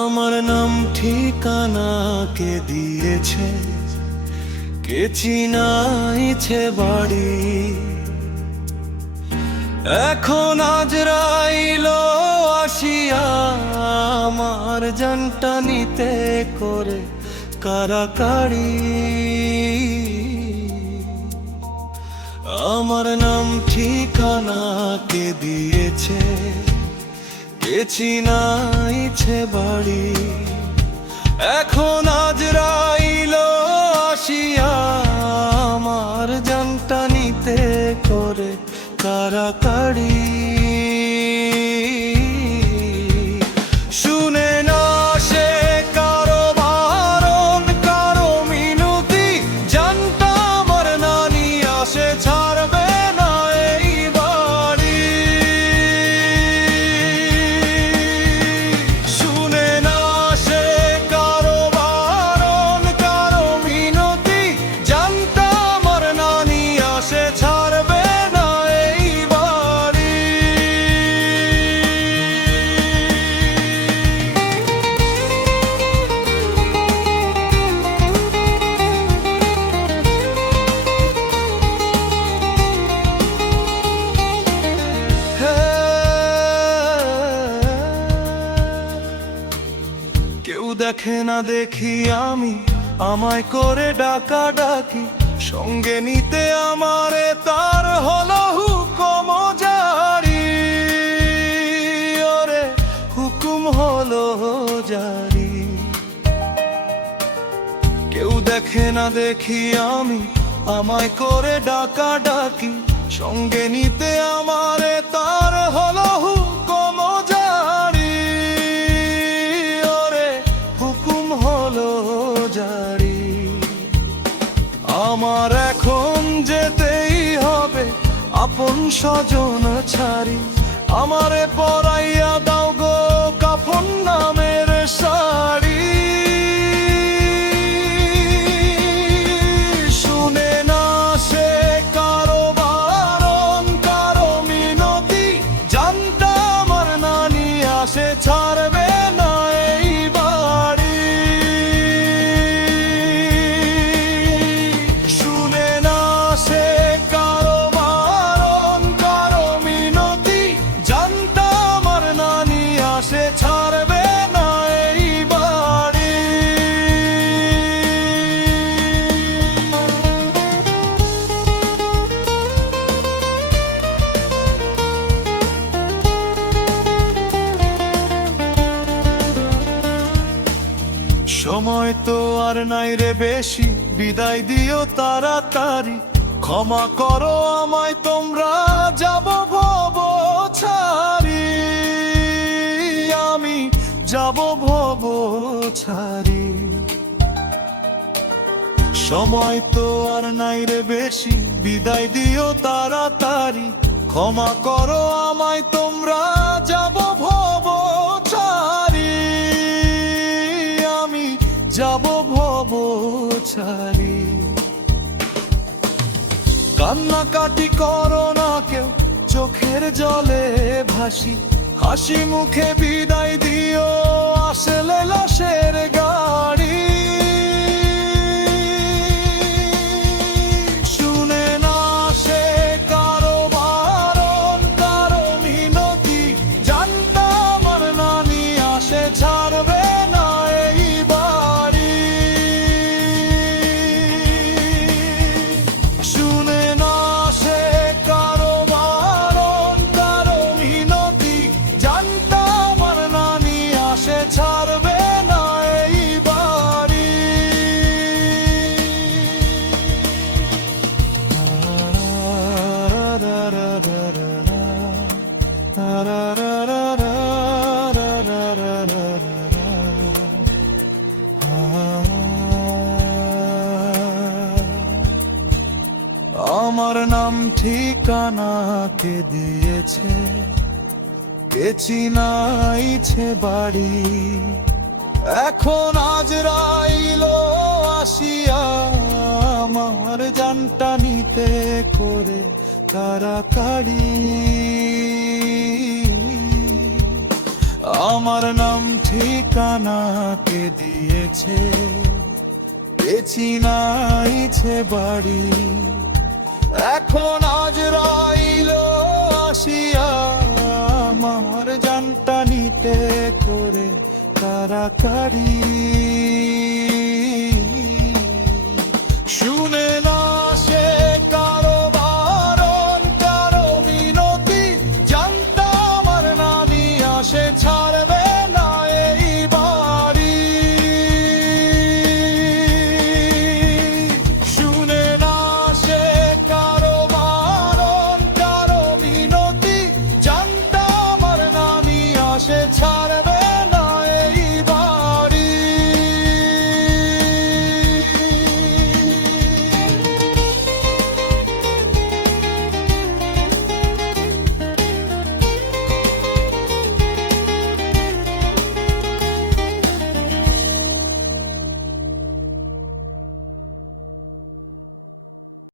আমার নাম ঠিকানা কে দিয়েছে, কে চিনাইছে বাড়ি, এখন আজরাইল আসিয়া আমার জানটা নিতে করে কারাকারি। আমার নাম ঠিকানা কে দিয়েছে, কে চিনাইছে বাড়ি, এখন আজরাইল আসিয়া আমার জানটা নিতে করে কারাকারি। শুনে না সে কারো বারণ, কারো মিনতি, জানটা আমার নানি আসে ছাড়বে না এই বাড়ি। শুনে না সে কারো বারণ, কারো মিনতি, জানটা আমার নানি আসে ছাড়বে না এই বাড়ি। কেউ দেখে না দেখি আমি, আমায় করে ডাকা ডাকি, সঙ্গে নিতে আমারে তার হলো হুকুম জারি। ওরে হুকুম হলো জারি। কেউ দেখে না দেখি আমি, আমায় করে ডাকা ডাকি, সঙ্গে নিতে আমারে তার হলো হুকুম জারি। ওরে হুকুম হলো জারি। আমার এখন যেতেই হবে আপন স্বজন ছাড়ি, আমারে পরাইয়া দাও গো কাফন নামের শাড়ি। শুনে না সে কারো বারণ, কারো মিনতি, জানটা আমার নানি আসে ছাড়বে না এই বাড়ি। শুনে না সে কারো বারণ, কারো মিনতি, জানটা আমার নানি আসে ছাড়বে না এই বাড়ি। সময় তো আর নাই রে বেশি, বিদায় দিও তাড়াতাড়ি, ক্ষমা করো আমায় তোমরা, যাব ভব ছাড়ি, আমি যাব ভব ছাড়ি। সময় তো আর নাই রে বেশি, বিদায় দিও তাড়াতাড়ি, ক্ষমা করো আমায় তোমরা, যাব ভব ছাড়ি, আমি যাব ভব ছাড়ি। কান্নাকাটি করো না কেউ, চোখের জলে ভাসি, হাসি মুখে বিদায় দিও আসলে লাশের গাড়ি। শুনে না সে কারো বারণ, কারো মিনতি, জানটা আমার নানি আসে ছাড়বে না এই বাড়ি। শুনে না সে কারো বারণ, কারো মিনতি, জানটা আমার নানি আসে ছাড়বে না এই বাড়ি। আমার নাম ঠিকানা কে দিয়েছে, কে চিনাইছে বাড়ি, এখন আজরাইল আসিয়া আমার জানটা নিতে করে কারাকারি। আমার নাম ঠিকানা কে দিয়েছে, কে চিনাইছে বাড়ি, এখন আজরাইল আসিয়া আমার জানটা নিতে করে কারাকারি।